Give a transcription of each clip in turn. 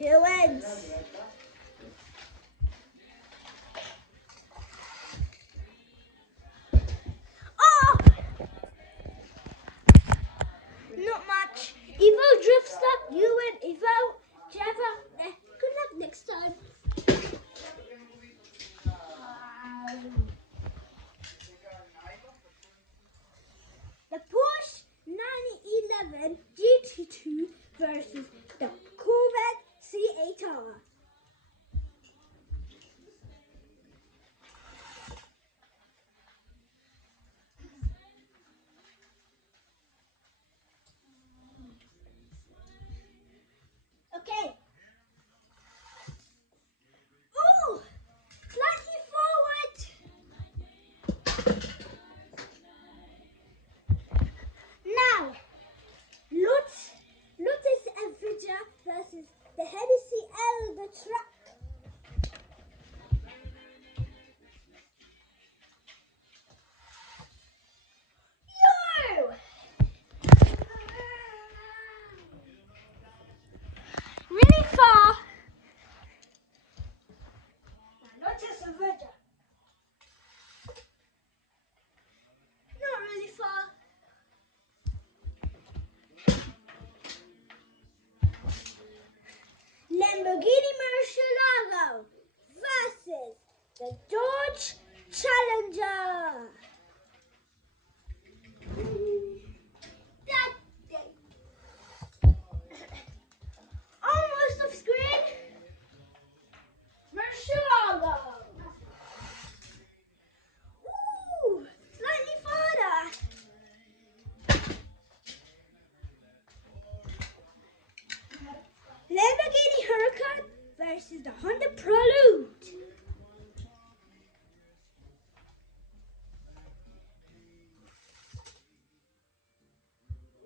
Who wins? Oh! Not much. Evo Drifter, you win. Evo, Java. Good luck next time. The Porsche 911 GT2 versus the Corvette C8R. Okay. Ooh! Slightly forward. Now, Lotus Avenger versus the Hennessy L, the truck. Yo! Really far. Lotus Avenger. Not really far. Lamborghini Murcielago versus the Dodge Challenger. That thing. Almost off screen. Murcielago. Ooh, slightly farther. Lamborghini Huracan versus the Honda Prelude.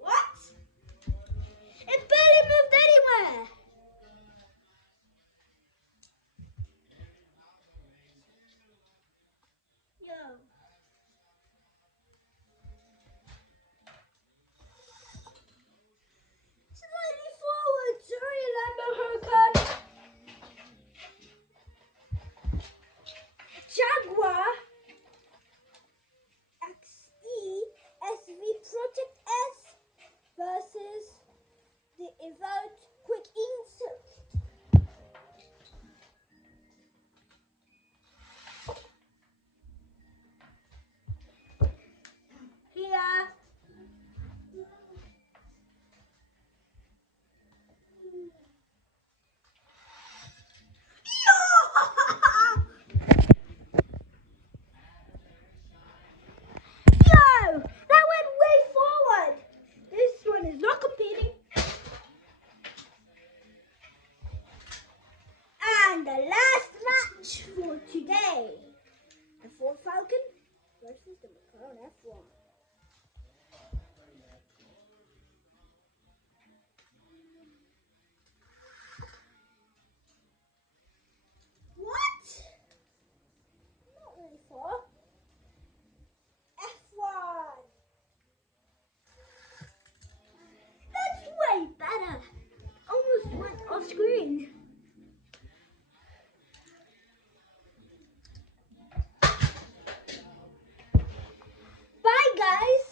What? It barely moved anywhere. Yo. Slightly forward. Sorry, Lambo Huracan. Jaguar XE SV Project S versus the Evoque Quick Insert. Here. Yo! That went way forward. This one is not competing. And the last match for today. The Ford Falcon versus the McLaren F1. What? Not really far. F1. That's way better. Almost went off screen. Bye guys.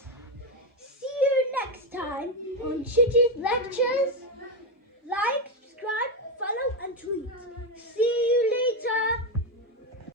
See you next time on Gigi's Lectures. Like, subscribe, follow and tweet.